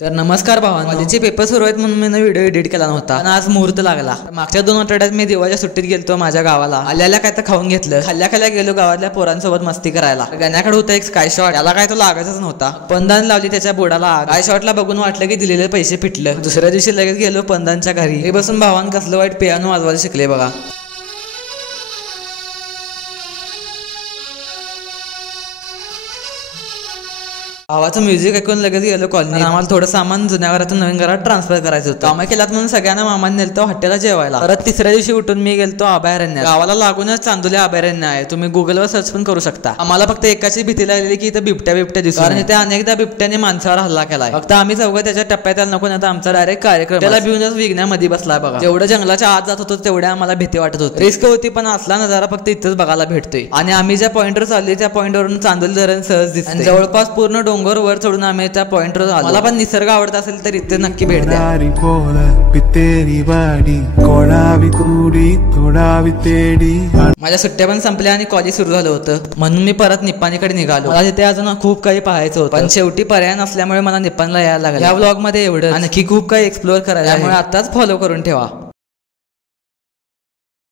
तर नमस्कार भावांनो, कॉलेजचे पेपर सुरू आहेत म्हणून मी व्हिडिओ एडिट केला नव्हता, पण आज मुहूर्त लागला। मागच्या 2 आठवड्यात मी दिवाळीच्या सुट्टीत गेलतो माझ्या गावाला। आल्याला काय तर खाऊन घेतलं, खाल्ल्या गेलो गावातल्या पोरांसोबत मस्ती करायला। गाण्याकडे होता एक स्काय शॉट, याला काय तो लागायचाच नव्हता। पंदान लावली त्याच्या बोर्डाला। स्काय शॉटला बघून वाटलं की दिलेले पैसे फिटलं। दुसऱ्या दिवशी लगेच गेलो पंदांच्या घरी। हे बसून भावान कसलं वाईट पियानो वाजवायला शिकले बघा। भावाचं म्युझिक ऐकून लगेच गेलो कॉलनी। आम्हाला थोडं सामान जुन्या घरातून नवीन घरात ट्रान्सफर करायचं होतं। कामं केल्यात म्हणून सगळ्यांना मामाने नेलतो हॉटेलला जेवायला। परत तिसऱ्या दिवशी उठून मी गेलतो अभयारण्यात। गावाला लागूनच चांदोली अभयारण्य आहे, तुम्ही गुगलवर सर्च पण करू शकता। आम्हाला फक्त एकाची भीती लागलेली की इथं बिबट्या दिसतो, कारण इथे अनेकदा बिबट्याने माणसावर हल्ला केलाय। फक्त आम्ही चौघं त्याच्या टप्प्यात नको ना, आमचा डायरेक्ट कार्यक्रम त्याला भिवूनच विघ्नामध्ये बसलाय बघा। जेवढं जंगलाच्या आत जात होतो तेवढ्या आम्हाला भीती वाटत होती। रिस्क होती, पण असला नजारा फक्त इथंच बघायला भेटतोय। आणि आम्ही ज्या पॉइंटवर चाललोय त्या पॉइंटवरून चांदोली धरण सहज दिसते। जवळपास पूर्ण डोंगर वर चढून आम्ही त्या पॉइंटवर आलो। मला पण निसर्ग आवडत असेल तर इथे नक्की भेट द्या। माझ्या सुट्ट्या पण संपल्या आणि कॉलेज सुरू झालं होतं, म्हणून मी परत निप्पाणीकडे निघालो। मला तिथे अजून खूप काही पाहायचं होतं, पण शेवटी पर्याय नसल्यामुळे मला निप्पाणला यायला लागलं। या व्लॉग मध्ये एवढं, आणखी खूप काही एक्सप्लोअर करायला, त्यामुळे आताच फॉलो करून ठेवा।